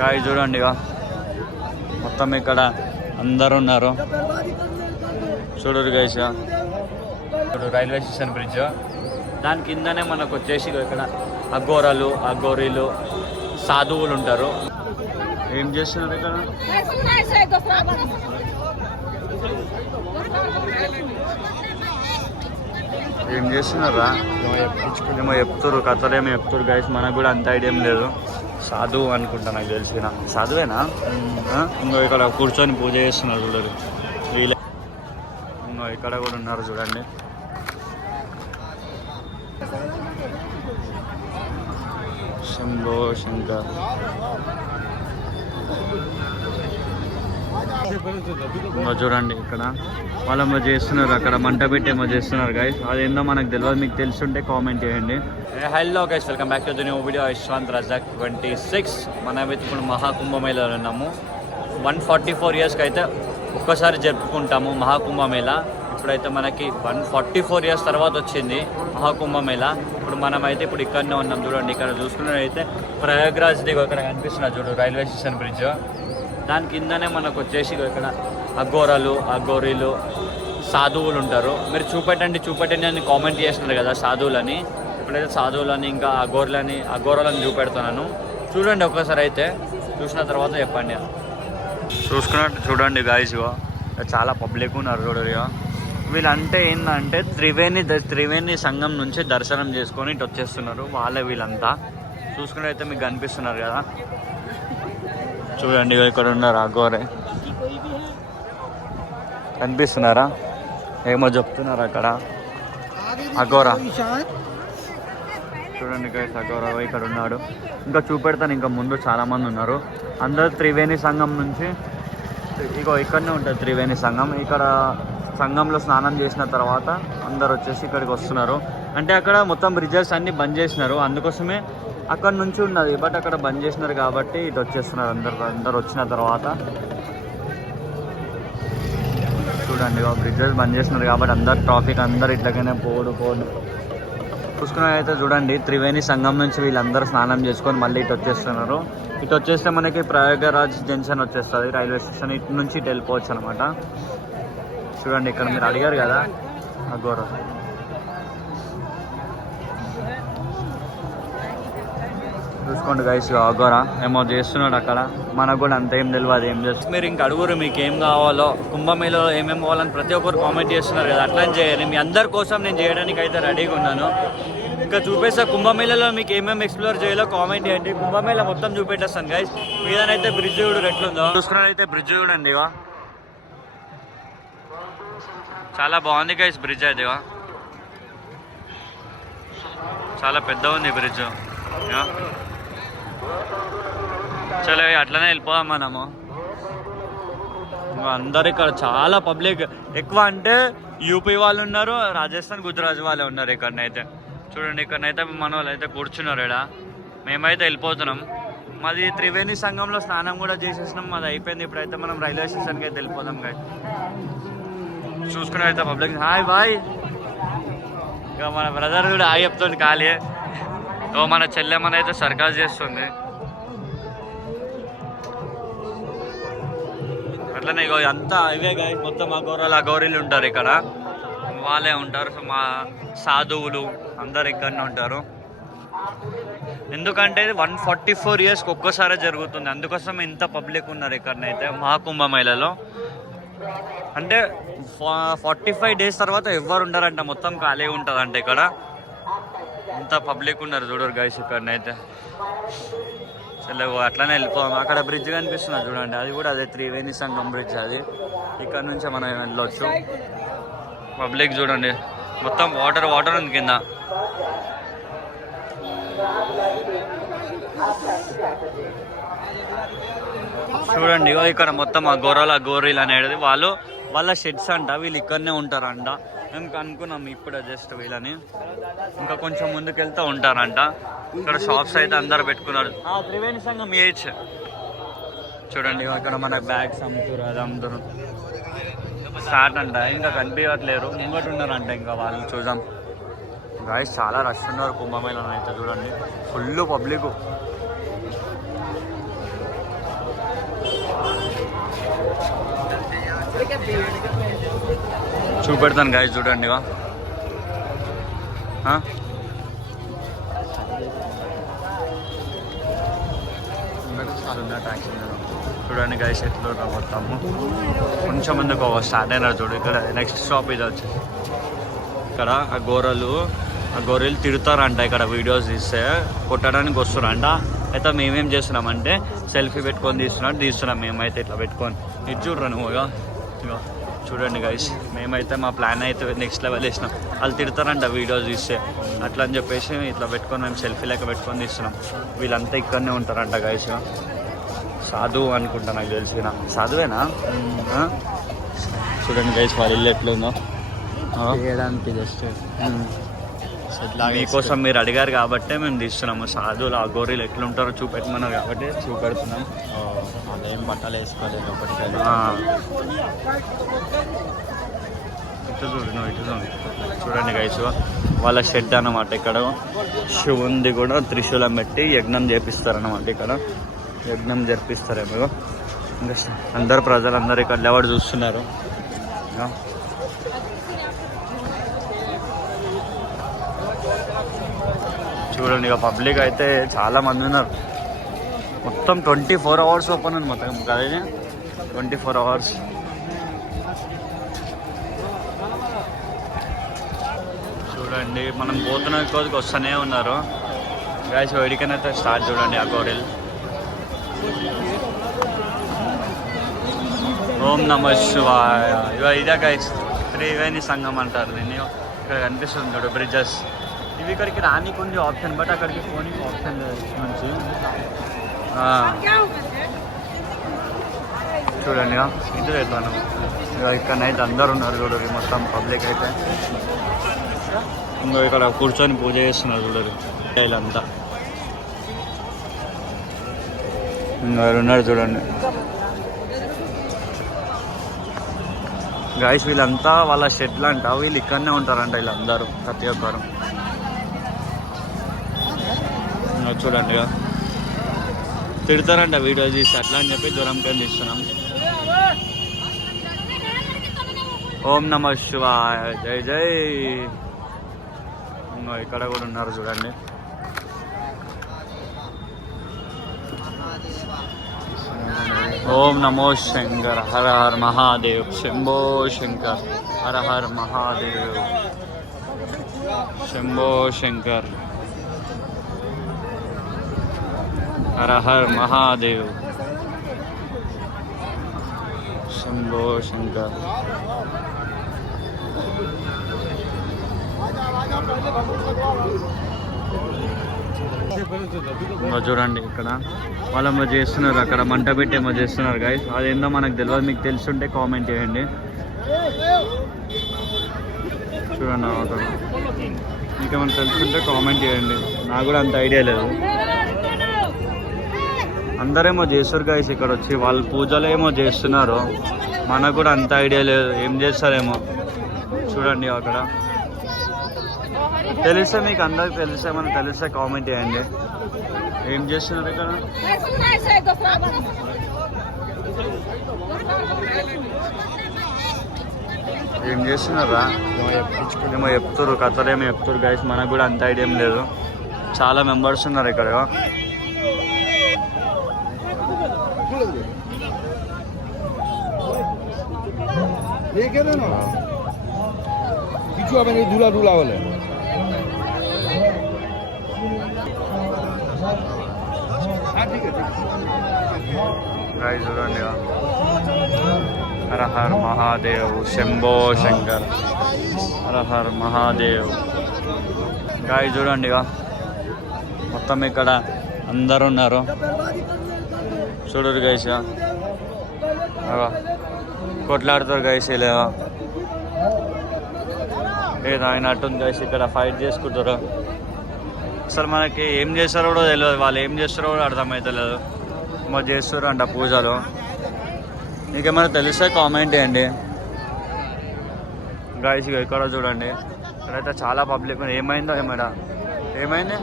గాయ చూడండి ఇక మొత్తం ఇక్కడ అందరు ఉన్నారు చూడరు గైస్. ఇప్పుడు రైల్వే స్టేషన్ బ్రిడ్జ్ దాని కిందనే మనకు వచ్చేసి ఇక్కడ అఘోరాలు అఘోరీలు సాధువులు ఉంటారు. ఏం చేస్తున్నారు ఇక్కడ? ఏం చేస్తున్నారా? ఏమో చెప్తారు, కథలేమో చెప్తారు గైస్. మనకు కూడా అంత ఐడియా లేదు. సాధువు అనుకుంటా, నాకు తెలిసిన సాధువేనా. ఇంకో ఇక్కడ కూర్చొని పూజ చేస్తున్నారు చూడరు. వీళ్ళే ఇంకో ఇక్కడ కూడా ఉన్నారు చూడండి. శంభో శంకర్. చూడండి ఇక్కడ వాళ్ళు చేస్తున్నారు, అక్కడ మంట పెట్టి ఏమో చేస్తున్నారు గైస్. అదేందో మనకు తెలియదు, మీకు తెలుసుంటే కామెంట్ చేయండి. Hello guys, welcome back to the new video. Yashwant Razak 26. మనమైతే ఇప్పుడు మహాకుంభమేళలో ఉన్నాము. 144 ఇయర్స్కి అయితే ఒక్కసారి జరుపుకుంటాము మహాకుంభమేళ. ఇప్పుడైతే మనకి 144 ఇయర్స్ తర్వాత వచ్చింది మహాకుంభమేళ. ఇప్పుడు మనమైతే ఇప్పుడు ఇక్కడనే ఉన్నాం చూడండి. ఇక్కడ చూసుకున్నట్టయితే ప్రయాగ్రాజ్ దిగు ఇక్కడ కనిపిస్తున్నారు చూడు, రైల్వే స్టేషన్ బ్రిడ్జ్. దాని కిందనే మనకు వచ్చేసి ఇక్కడ అఘోరాలు అఘోరీలు సాధువులు ఉంటారు. మీరు చూపెట్టండి అని కామెంట్ చేస్తున్నారు కదా సాధువులని. ఇప్పుడైతే సాధువులని ఇంకా అఘోరాలని చూపెడుతున్నాను. చూడండి ఒకసారి, అయితే చూసిన తర్వాత చెప్పండి. చూసుకున్నట్టు చూడండి గాయస్, చాలా పబ్లిక్ ఉన్నారు చూడరు. వీళ్ళంటే ఏంటంటే త్రివేణి సంఘం నుంచి దర్శనం చేసుకొని ఇటు వచ్చేస్తున్నారు వాళ్ళే. వీళ్ళంతా చూసుకున్నట్టయితే మీకు కనిపిస్తున్నారు కదా చూడండి. ఇక్కడ ఉన్నారు అఘోరే, కనిపిస్తున్నారా? ఏమో చెప్తున్నారు అక్కడ అఘోరా. చూడండి గైస్, అఘోరా ఇక్కడ ఉన్నాడు. ఇంకా చూపెడతాను, ఇంకా ముందు చాలామంది ఉన్నారు. అందరూ త్రివేణి సంఘం నుంచి. ఇగో ఇక్కడనే ఉంటుంది త్రివేణి సంఘం. ఇక్కడ సంఘంలో స్నానం చేసిన తర్వాత అందరు వచ్చేసి ఇక్కడికి వస్తున్నారు. అంటే అక్కడ మొత్తం బ్రిడ్జెస్ అన్నీ బంద్ చేసినారు, అందుకోసమే అక్కడ నుంచి ఉన్నది. బట్ అక్కడ బంద్ చేసినారు కాబట్టి ఇటు వచ్చేస్తున్నారు అందరు వచ్చిన తర్వాత. చూడండి బ్రిడ్జెస్ బంద్ చేసినారు కాబట్టి అందరు ట్రాఫిక్ అందరు ఇట్లాగనే పోడు. చూసుకున్నట్టయితే చూడండి, త్రివేణి సంఘం నుంచి వీళ్ళందరూ స్నానం చేసుకొని మళ్ళీ ఇటు వచ్చేస్తున్నారు. ఇటు వచ్చేస్తే మనకి ప్రయాగరాజ్ జంక్షన్ వచ్చేస్తుంది రైల్వే స్టేషన్. ఇటు నుంచి ఇటు వెళ్ళిపోవచ్చు అనమాట. చూడండి ఇక్కడ మీరు అడిగారు కదా అఘోరా. చూసుకోండి గైస్, అఘోరా ఏమో చేస్తున్నాడు అక్కడ. మనకు కూడా అంతేం తెలియదు ఏం చేస్తుంది. మీరు ఇంకా అడుగురు మీకు ఏం కావాలో, కుంభమేళలో ఏమేమి కావాలని ప్రతి ఒక్కరు కామెంట్ చేస్తున్నారు కదా, అట్లా చేయాలి. మీ అందరి కోసం నేను చేయడానికి అయితే రెడీగా ఉన్నాను. ఇంకా చూపేస్తా కుంభమేళలో మీకు ఏమేమి ఎక్స్ప్లోర్ చేయాలో కామెంట్ చేయండి. కుంభమేళ మొత్తం చూపెట్టేస్తాను గైస్. మీదనైతే బ్రిడ్జ్ చూడు ఎట్లుందో. చూసుకున్నట్లయితే బ్రిడ్జ్ చూడండి ఇవా, చాలా బాగుంది గైస్ బ్రిడ్జ్ అయితే. చాలా పెద్ద ఉంది బ్రిడ్జ్. చలో అట్లనే వెళ్ళిపోదాం మనము. అందరు ఇక్కడ చాలా పబ్లిక్ ఎక్కువ, అంటే యూపీ వాళ్ళు ఉన్నారు, రాజస్థాన్ గుజరాత్ వాళ్ళే ఉన్నారు ఇక్కడనైతే. చూడండి ఇక్కడనైతే మన వాళ్ళు అయితే కూర్చున్నారు ఇక్కడ. మేమైతే వెళ్ళిపోతున్నాం. మాది త్రివేణి సంఘంలో స్నానం కూడా చేసేసినాం, మాది అయిపోయింది. ఇప్పుడైతే మనం రైల్వే స్టేషన్కి అయితే వెళ్ళిపోదాం గాయ. చూసుకుని అయితే పబ్లిక్ హాయ్ బాయ్. ఇక మన బ్రదర్ కూడా హాయ్ చెప్తుంది ఖాళీ. మన చెల్లెమ్మని అయితే సర్కస్ చేస్తుంది. అట్లనే ఇగో అంతా ఇవే గాయ, మొత్తం అఘోరీలు ఉంటారు ఇక్కడ, వాళ్ళే ఉంటారు. సో మా సాధువులు అందరు ఇక్కడనే ఉంటారు. ఎందుకంటే 144 ఇయర్స్కి ఒక్కసారి జరుగుతుంది, అందుకోసం ఇంత పబ్లిక్ ఉన్నారు ఇక్కడనైతే మహాకుంభమేళలో. అంటే 45 డేస్ తర్వాత ఎవ్వరు ఉండరంట, మొత్తం ఖాళీ ఉంటుందంట ఇక్కడ. ఇంత పబ్లిక్ ఉన్నారు చూడరు గైస్ ఇక్కడనైతే. సరే అట్లనే వెళ్ళిపోదాం. అక్కడ బ్రిడ్జ్ కనిపిస్తున్నారు చూడండి, అది కూడా అదే త్రివేణి సంఘం బ్రిడ్జ్. అది ఇక్కడ నుంచే మనం వెళ్ళొచ్చు. పబ్లిక్ చూడండి మొత్తం వాటర్ ఉంది కింద. చూడండి ఇక్కడ మొత్తం అఘోరీలు అనేది వాళ్ళ షెడ్స్ అంట. వీళ్ళు ఇక్కడనే ఉంటారంట. మేము అనుకున్నాం ఇప్పుడు జస్ట్ వీళ్ళని. ఇంకా కొంచెం ముందుకు వెళ్తూ ఉంటారంట. ఇక్కడ షాప్స్ అయితే అందరు పెట్టుకున్నారు. త్రివేణి సంఘం ఏజ్ చూడండి. ఇక్కడ మన బ్యాగ్స్ అమ్ముతారు, అది అమ్ముతారు. స్టార్ట్ అంట, ఇంకా కనిపించట్లేరు, ముంగట ఉన్నారంట. ఇంకా వాళ్ళు చూద్దాం గాయస్. చాలా రష్ ఉన్నారు కుంభమేళలో అయితే. చూడండి ఫుల్ పబ్లిక్. చూపెడతాను గాయస్, చూడండి ఇక చూడండి గాయస్ ఎట్లు రాబోతాము. కొంచెం ముందుకు స్టార్ట్ అయినారు చూడు. ఇక్కడ నెక్స్ట్ స్టాప్ ఇది వచ్చేసి ఇక్కడ ఆ గొర్రెలు తిడతారంట. ఇక్కడ వీడియోస్ తీస్తే కొట్టడానికి వస్తున్నారంట. అయితే మేమేం చేస్తున్నామంటే సెల్ఫీ పెట్టుకొని తీస్తున్నాం మేమైతే ఇట్లా పెట్టుకొని. ఇది చూడరా నువ్వు ఇక చూడండి గైస్, మేమైతే మా ప్లాన్ అయితే నెక్స్ట్ లెవెల్ వేసినాం. వాళ్ళు తిడతారంట వీడియోస్ తీస్తే, అట్లా అని చెప్పేసి ఇట్లా పెట్టుకొని మేము సెల్ఫీ లెక్క పెట్టుకొని తీస్తున్నాం. వీళ్ళంతా ఇక్కడనే ఉంటారంట గైస్. సాధువు అనుకుంటా, నాకు తెలిసిన సాధువేనా. చూడండి గైస్ వాళ్ళ ఇల్లు ఎట్లుందో చేయడానికి. జస్ట్ మీకోసం మీరు అడిగారు కాబట్టి మేము తీస్తున్నాము. సాధువులు ఆ గోరీలు ఎట్లుంటారో చూపెట్టమన్నారు కాబట్టి చూపెడుతున్నాం. వాళ్ళు ఏం బట్టలు వేసుకోలేదు ఒకటి. ఇటు చూడండి గైస్ వాళ్ళ షెడ్ అన్నమాట. ఇక్కడ శివుంది కూడా త్రిశూలం పెట్టి యజ్ఞం చేపిస్తారన్నమాట. ఇక్కడ యజ్ఞం జరిపిస్తారేమో. ఇంకా అందరు ప్రజలందరూ ఇక్కడ ఎవరు చూస్తున్నారు. చూడండి ఇక పబ్లిక్ అయితే చాలా మంది ఉన్నారు. మొత్తం 24 hours ఓపెన్ ఉంది మొత్తం కదా, 24 hours. చూడండి మనం పోతున్న కొద్దికి వస్తూనే ఉన్నారు గాయస్. వేడికనైతే స్టార్ట్ చూడండి ఆ గోరెల్. ఓం నమ శివాయ. ఇదే గైస్ త్రివేణి సంఘం అంటారు దీన్ని. ఇక్కడ కనిపిస్తుంది చూడు బ్రిడ్జెస్. ఇవి ఇక్కడికి రానికి ఉంది ఆప్షన్, బట్ అక్కడికి పోనీకి ఆప్షన్ లేదు నుంచి. చూడండి ఇది ఎట్లాను ఇక్కడనైతే అందరు ఉన్నారు చూడండి. మొత్తం పబ్లిక్ అయితే ఇంకా ఇక్కడ కూర్చొని పూజ చేస్తున్నారు చూడండి. వీళ్ళంతా ఇంకా ఉన్నారు చూడండి గాయస్. వీళ్ళంతా వాళ్ళ షెడ్లు అంట. వీళ్ళు ఇక్కడనే ఉంటారంట వీళ్ళందరూ, ప్రతి ఒక్కరు. చూడండి తిడతారంట వీడియో తీసి, అట్లా అని చెప్పి దూరంగా తీస్తున్నాం. ఓం నమ శివాయ, జై జై. ఇక్కడ కూడా ఉన్నారు చూడండి. ఓం నమో శంకర్, హర హర మహాదేవ్, శంభో శంకర్, హర హర మహాదేవ్, శంభో శంకర్, హర హర మహాదేవ్, శంభో శంకర్. చూడండి ఇక్కడ వాళ్ళేమో చేస్తున్నారు, అక్కడ మంట పెట్టి ఏమో చేస్తున్నారు గైస్. అదేందో మనకు తెలియదు, మీకు తెలుసుంటే కామెంట్ చేయండి. చూడండి అక్కడ మీకేమైనా తెలుసుంటే కామెంట్ చేయండి. నాకు కూడా అంత ఐడియా లేదు. అందరేమో చేస్తారు గైస్ ఇక్కడ వచ్చి, వాళ్ళు పూజలు ఏమో చేస్తున్నారు. మనకు కూడా అంత ఐడియా లేదు ఏం చేస్తారేమో. చూడండి అక్కడ తెలిస్తే, మీకు అందరికి తెలిస్తే, మనకు తెలిస్తే కామెంట్ చేయండి. ఏం చేస్తున్నారు ఇక్కడ? ఏం చేస్తున్నారా? ఏమో చెప్తారు, కథలు ఏమో చెప్తారు గైస్. మనకు కూడా అంత ఐడియా ఏం లేదు. చాలా మెంబర్స్ ఉన్నారు ఇక్కడ. చూడండి హర హర మహాదేవ్, శంభో శంకర్, హర హర మహాదేవ్. గాయ చూడండి మొత్తం ఇక్కడ అందరు ఉన్నారు. చూడరు గైస్, కొట్లాడుతారు గైస్. లేవా ఏదో అయినట్టుంది గైస్. ఇక్కడ ఫైట్ చేసుకుంటారు. అసలు మనకి ఏం చేస్తారో కూడా తెలియదు. వాళ్ళు ఏం చేస్తారో కూడా అర్థమవుతలేదు. మరి చేస్తారు అంట పూజలు. నీకేమైనా తెలిస్తే కామెంట్ చేయండి గైస్. ఇక్కడ చూడండి, ఇక్కడైతే చాలా పబ్లిక్. ఏమైందో ఏమైనా ఏమైంది